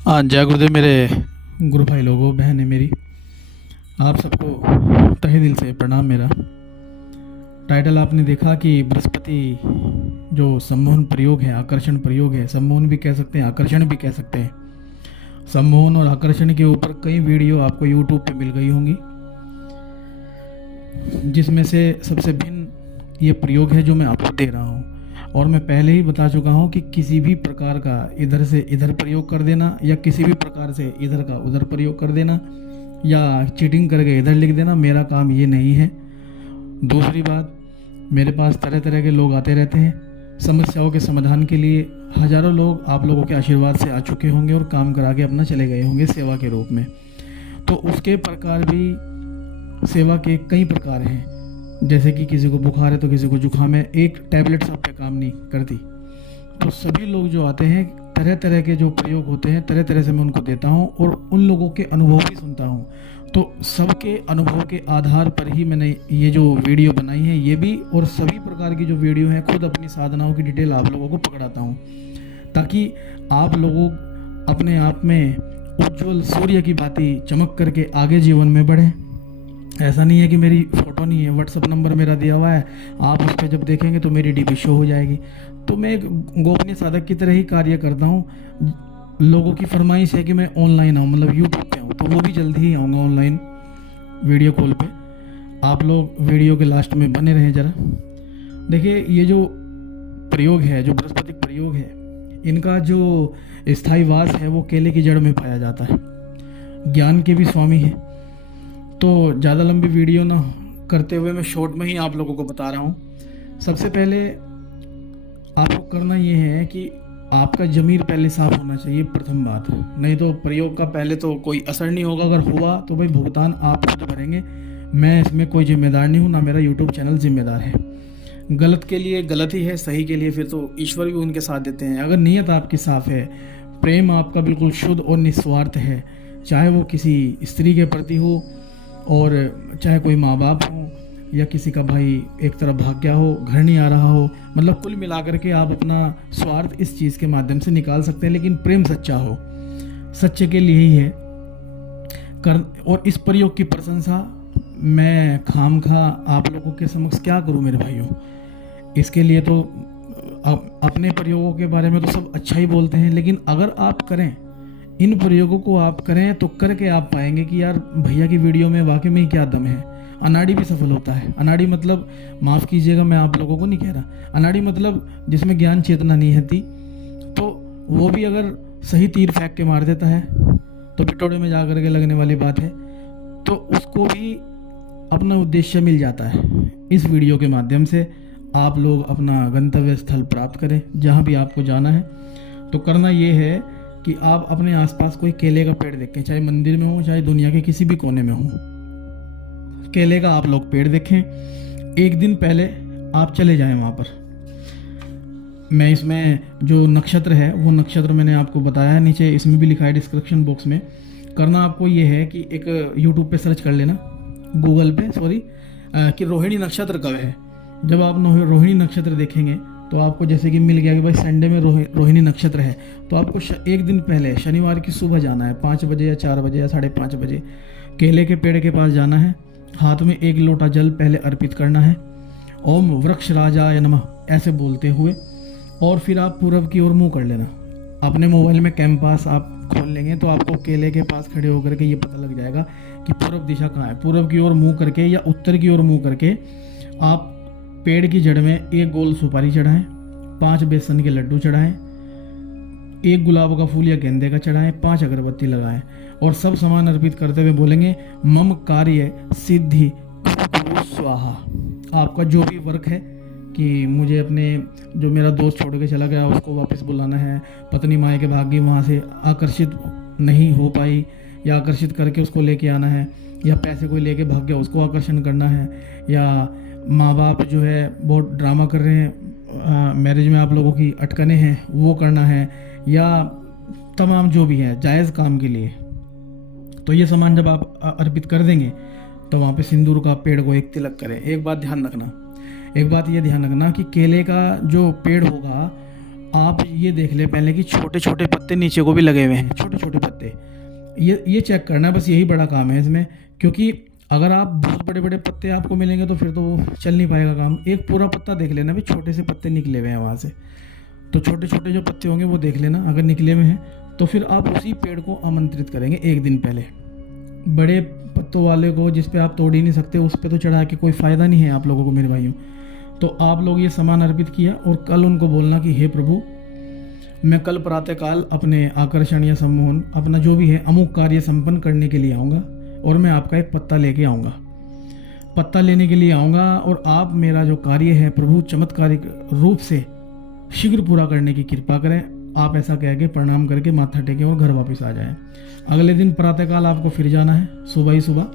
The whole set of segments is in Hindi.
हाँ, जय गुरुदेव मेरे गुरु भाई लोगों, बहन है मेरी। आप सबको तहे दिल से प्रणाम मेरा। टाइटल आपने देखा कि बृहस्पति जो सम्मोहन प्रयोग है, आकर्षण प्रयोग है। सम्मोहन भी कह सकते हैं, आकर्षण भी कह सकते हैं। सम्मोहन और आकर्षण के ऊपर कई वीडियो आपको यूट्यूब पे मिल गई होंगी, जिसमें से सबसे भिन्न ये प्रयोग है जो मैं आपको दे रहा हूँ। और मैं पहले ही बता चुका हूँ कि किसी भी प्रकार का इधर से इधर प्रयोग कर देना, या किसी भी प्रकार से इधर का उधर प्रयोग कर देना, या चीटिंग करके इधर लिख देना, मेरा काम ये नहीं है। दूसरी बात, मेरे पास तरह तरह के लोग आते रहते हैं समस्याओं के समाधान के लिए। हजारों लोग आप लोगों के आशीर्वाद से आ चुके होंगे और काम करा के अपना चले गए होंगे सेवा के रूप में। तो उसके प्रकार भी सेवा के कई प्रकार हैं। जैसे कि किसी को बुखार है तो किसी को जुकाम है, एक टैबलेट सब पे काम नहीं करती। तो सभी लोग जो आते हैं, तरह तरह के जो प्रयोग होते हैं, तरह तरह से मैं उनको देता हूँ और उन लोगों के अनुभव भी सुनता हूँ। तो सबके अनुभव के आधार पर ही मैंने ये जो वीडियो बनाई है, ये भी और सभी प्रकार की जो वीडियो है, खुद अपनी साधनाओं की डिटेल आप लोगों को पकड़ाता हूँ, ताकि आप लोगों अपने आप में उज्जवल सूर्य की भांति चमक करके आगे जीवन में बढ़ें। ऐसा नहीं है कि मेरी फ़ोटो नहीं है, व्हाट्सअप नंबर मेरा दिया हुआ है, आप उस पर जब देखेंगे तो मेरी डीपी शो हो जाएगी। तो मैं एक गोपनीय साधक की तरह ही कार्य करता हूँ। लोगों की फरमाइश है कि मैं ऑनलाइन आऊँ, मतलब यूट्यूब पे आऊँ, तो वो भी जल्दी ही आऊँगा ऑनलाइन वीडियो कॉल पे। आप लोग वीडियो के लास्ट में बने रहें ज़रा। देखिए, ये जो प्रयोग है, जो बृहस्पतिक प्रयोग है, इनका जो स्थायी वास है वो केले की जड़ में पाया जाता है। ज्ञान के भी स्वामी है। तो ज़्यादा लंबी वीडियो ना करते हुए मैं शॉर्ट में ही आप लोगों को बता रहा हूँ। सबसे पहले आपको करना ये है कि आपका ज़मीर पहले साफ होना चाहिए, प्रथम बात। नहीं तो प्रयोग का पहले तो कोई असर नहीं होगा। अगर हुआ तो भाई भुगतान आप खुद भरेंगे, मैं इसमें कोई जिम्मेदार नहीं हूँ, ना मेरा यूट्यूब चैनल जिम्मेदार है। गलत के लिए गलत ही है, सही के लिए फिर तो ईश्वर भी उनके साथ देते हैं। अगर नीयत आपकी साफ है, प्रेम आपका बिल्कुल शुद्ध और निस्वार्थ है, चाहे वो किसी स्त्री के प्रति हो और चाहे कोई माँ बाप हो, या किसी का भाई एक तरफ भाग गया हो, घर नहीं आ रहा हो, मतलब कुल मिलाकर के आप अपना स्वार्थ इस चीज़ के माध्यम से निकाल सकते हैं। लेकिन प्रेम सच्चा हो, सच्चे के लिए ही है कर। और इस प्रयोग की प्रशंसा मैं खामखा आप लोगों के समक्ष क्या करूं मेरे भाइयों। इसके लिए तो अपने प्रयोगों के बारे में तो सब अच्छा ही बोलते हैं, लेकिन अगर आप करें, इन प्रयोगों को आप करें, तो करके आप पाएंगे कि यार भैया की वीडियो में वाकई में ही क्या दम है। अनाड़ी भी सफल होता है। अनाड़ी मतलब, माफ़ कीजिएगा मैं आप लोगों को नहीं कह रहा, अनाड़ी मतलब जिसमें ज्ञान चेतना नहीं रहती, तो वो भी अगर सही तीर फेंक के मार देता है तो पिटोड़े में जा कर के लगने वाली बात है। तो उसको भी अपना उद्देश्य मिल जाता है। इस वीडियो के माध्यम से आप लोग अपना गंतव्य स्थल प्राप्त करें, जहाँ भी आपको जाना है। तो करना ये है कि आप अपने आसपास कोई केले का पेड़ देखें, चाहे मंदिर में हो, चाहे दुनिया के किसी भी कोने में हो, केले का आप लोग पेड़ देखें। एक दिन पहले आप चले जाएं वहाँ पर। मैं इसमें जो नक्षत्र है वो नक्षत्र मैंने आपको बताया है, नीचे इसमें भी लिखा है डिस्क्रिप्शन बॉक्स में। करना आपको ये है कि एक यूट्यूब पे सर्च कर लेना, गूगल पे सॉरी, कि रोहिणी नक्षत्र कब है। जब आप रोहिणी नक्षत्र देखेंगे तो आपको जैसे कि मिल गया कि भाई संडे में रोहिणी नक्षत्र है, तो आपको एक दिन पहले शनिवार की सुबह जाना है, 5 बजे या 4 बजे या 5:30 बजे केले के पेड़ के पास जाना है। हाथ में 1 लोटा जल पहले अर्पित करना है, ओम वृक्ष राजाय नमः ऐसे बोलते हुए, और फिर आप पूरब की ओर मुँह कर लेना। अपने मोबाइल में कैंपास आप खोल लेंगे तो आपको केले के पास खड़े होकर के ये पता लग जाएगा कि पूरब दिशा कहाँ है। पूरब की ओर मुँह करके या उत्तर की ओर मुँह करके आप पेड़ की जड़ में 1 गोल सुपारी चढ़ाएं, 5 बेसन के लड्डू चढ़ाएं, 1 गुलाब का फूल या गेंदे का चढ़ाएं, 5 अगरबत्ती लगाएं, और सब सामान अर्पित करते हुए बोलेंगे मम कार्य सिद्धि कुरु स्वाहा। आपका जो भी वर्क है कि मुझे अपने जो मेरा दोस्त छोड़ के चला गया उसको वापस बुलाना है, पत्नी माए के भाग्य वहाँ से आकर्षित नहीं हो पाई या आकर्षित करके उसको लेके आना है, या पैसे कोई लेके भाग गया उसको आकर्षण करना है, या माँ बाप जो है बहुत ड्रामा कर रहे हैं मैरिज में, आप लोगों की अटकने हैं वो करना है, या तमाम जो भी है जायज़ काम के लिए। तो ये सामान जब आप अर्पित कर देंगे तो वहाँ पे सिंदूर का पेड़ को 1 तिलक करें। एक बात ये ध्यान रखना कि केले का जो पेड़ होगा आप ये देख ले पहले कि छोटे छोटे पत्ते नीचे को भी लगे हुए हैं, छोटे छोटे पत्ते, ये चेक करना है, बस यही बड़ा काम है इसमें। क्योंकि अगर आप बहुत बड़े बड़े पत्ते आपको मिलेंगे तो फिर तो वो चल नहीं पाएगा काम। एक पूरा पत्ता देख लेना भी छोटे से पत्ते निकले हुए हैं वहाँ से, तो छोटे छोटे जो पत्ते होंगे वो देख लेना, अगर निकले हुए हैं तो फिर आप उसी पेड़ को आमंत्रित करेंगे एक दिन पहले। बड़े पत्तों वाले को जिस पे आप तोड़ ही नहीं सकते उस पे तो चढ़ा के कोई फ़ायदा नहीं है आप लोगों को मेरे भाइयों। तो आप लोग ये सामान अर्पित किया और कल उनको बोलना कि हे प्रभु, मैं कल प्रातःकाल अपने आकर्षण या सम्मोहन अपना जो भी है अमुक कार्य संपन्न करने के लिए आऊँगा और मैं आपका एक पत्ता लेके आऊँगा, पत्ता लेने के लिए आऊँगा और आप मेरा जो कार्य है प्रभु चमत्कारिक रूप से शीघ्र पूरा करने की कृपा करें। आप ऐसा कह के प्रणाम करके माथा टेकें और घर वापस आ जाएं। अगले दिन प्रातःकाल आपको फिर जाना है सुबह ही सुबह,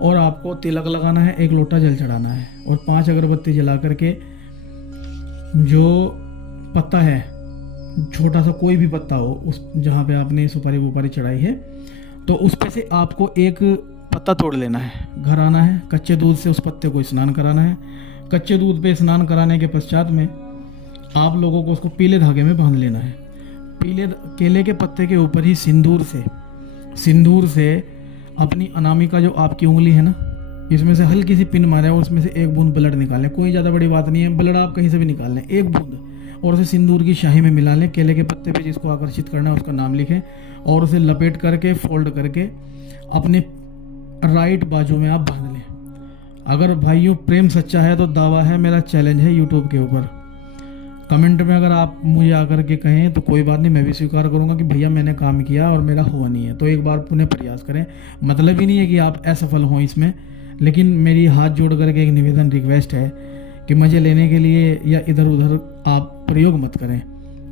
और आपको तिलक लगाना है, 1 लोटा जल चढ़ाना है और 5 अगरबत्ती जला करके जो पत्ता है, छोटा सा कोई भी पत्ता हो, उस जहाँ पे आपने सुपारी वुपारी चढ़ाई है तो उस पे से आपको एक पत्ता तोड़ लेना है, घर आना है, कच्चे दूध से उस पत्ते को स्नान कराना है। कच्चे दूध पे स्नान कराने के पश्चात में आप लोगों को उसको पीले धागे में बांध लेना है। पीले केले के पत्ते के ऊपर ही सिंदूर से अपनी अनामिका जो आपकी उंगली है ना, इसमें से हल्की सी पिन मारे और उसमें से 1 बूंद ब्लड निकाल लें। कोई ज़्यादा बड़ी बात नहीं है, ब्लड आप कहीं से भी निकाल लें, 1 बूंद, और उसे सिंदूर की शाही में मिला लें। केले के पत्ते पे जिसको आकर्षित करना है उसका नाम लिखें और उसे लपेट करके फोल्ड करके अपने राइट बाजू में आप बांध लें। अगर भाइयों प्रेम सच्चा है तो दावा है, मेरा चैलेंज है यूट्यूब के ऊपर, कमेंट में अगर आप मुझे आकर के कहें तो कोई बात नहीं, मैं भी स्वीकार करूंगा कि भैया मैंने काम किया और मेरा हुआ नहीं है, तो एक बार पुनः प्रयास करें। मतलब ही नहीं है कि आप असफल हों इसमें, लेकिन मेरी हाथ जोड़ करके एक निवेदन रिक्वेस्ट है कि मज़े लेने के लिए या इधर उधर आप प्रयोग मत करें।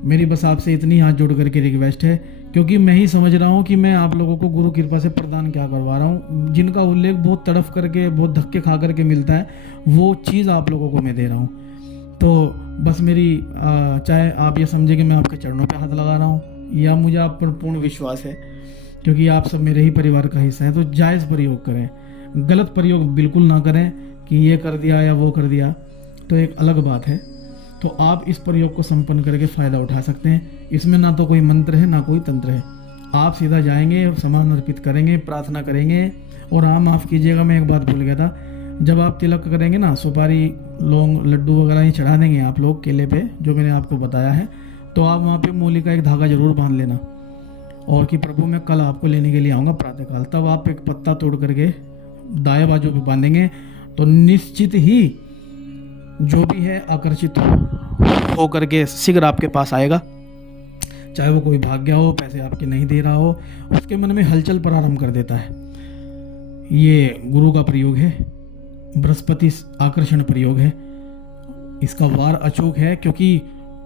मेरी बस आपसे इतनी हाथ जोड़ करके रिक्वेस्ट है, क्योंकि मैं ही समझ रहा हूँ कि मैं आप लोगों को गुरु कृपा से प्रदान क्या करवा रहा हूँ। जिनका उल्लेख बहुत तड़फ करके, बहुत धक्के खा करके मिलता है, वो चीज़ आप लोगों को मैं दे रहा हूँ। तो बस मेरी चाहे आप ये समझे कि मैं आपके चरणों पे हाथ लगा रहा हूँ या मुझे आप पर पूर्ण विश्वास है, क्योंकि आप सब मेरे ही परिवार का हिस्सा है, तो जायज़ प्रयोग करें, गलत प्रयोग बिल्कुल ना करें कि ये कर दिया या वो कर दिया, तो एक अलग बात है। तो आप इस प्रयोग को संपन्न करके फ़ायदा उठा सकते हैं। इसमें ना तो कोई मंत्र है ना कोई तंत्र है, आप सीधा जाएंगे, सामान अर्पित करेंगे, प्रार्थना करेंगे। और हाँ, माफ़ कीजिएगा, मैं एक बात भूल गया था, जब आप तिलक करेंगे ना, सुपारी लौंग लड्डू वगैरह ही चढ़ा देंगे आप लोग केले पे, जो मैंने आपको बताया है, तो आप वहाँ पे मूली का एक धागा जरूर बांध लेना और कि प्रभु मैं कल आपको लेने के लिए आऊँगा प्रातःकाल। तब आप एक पत्ता तोड़ करके दाएं बाजू पे बांधेंगे तो निश्चित ही जो भी है आकर्षित हो करके शीघ्र आपके पास आएगा। चाहे वो कोई भाग गया हो, पैसे आपके नहीं दे रहा हो, उसके मन में हलचल प्रारंभ कर देता है। ये गुरु का प्रयोग है, बृहस्पति आकर्षण प्रयोग है, इसका वार अचूक है, क्योंकि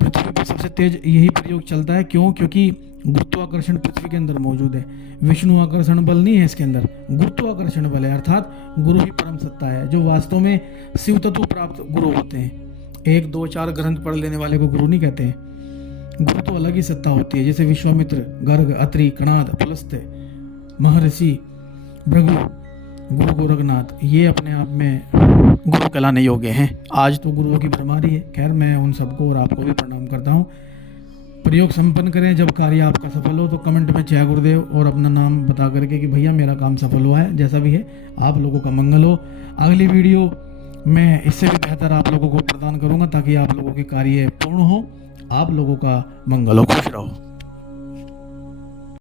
पृथ्वी पर सबसे तेज यही प्रयोग चलता है। क्यों? क्योंकि गुरुत्वाकर्षण पृथ्वी के अंदर मौजूद है, विष्णु आकर्षण बल नहीं है इसके अंदर, गुरुत्वाकर्षण बल है। अर्थात गुरु ही परम सत्ता है, जो वास्तव में शिव तत्व प्राप्त गुरु होते हैं। 1 2 4 ग्रंथ पढ़ लेने वाले को गुरु नहीं कहते हैं। गुरु तो अलग ही सत्ता होती है, जैसे विश्वामित्र, गर्ग, अत्रि, कणाद, पुलस्त्य, महर्षि भृगु, गुरु गोरखनाथ, ये अपने आप में गुरु कहलाने योग्य हैं। आज तो गुरुओं की भरमारी है। खैर, मैं उन सबको और आपको भी प्रणाम करता हूँ। प्रयोग संपन्न करें। जब कार्य आपका सफल हो तो कमेंट में जय गुरुदेव और अपना नाम बता करके कि भैया मेरा काम सफल हुआ है। जैसा भी है, आप लोगों का मंगल हो। अगली वीडियो मैं इससे भी बेहतर आप लोगों को प्रदान करूँगा ताकि आप लोगों के कार्य पूर्ण हो, आप लोगों का मंगल हो। खुश रहो।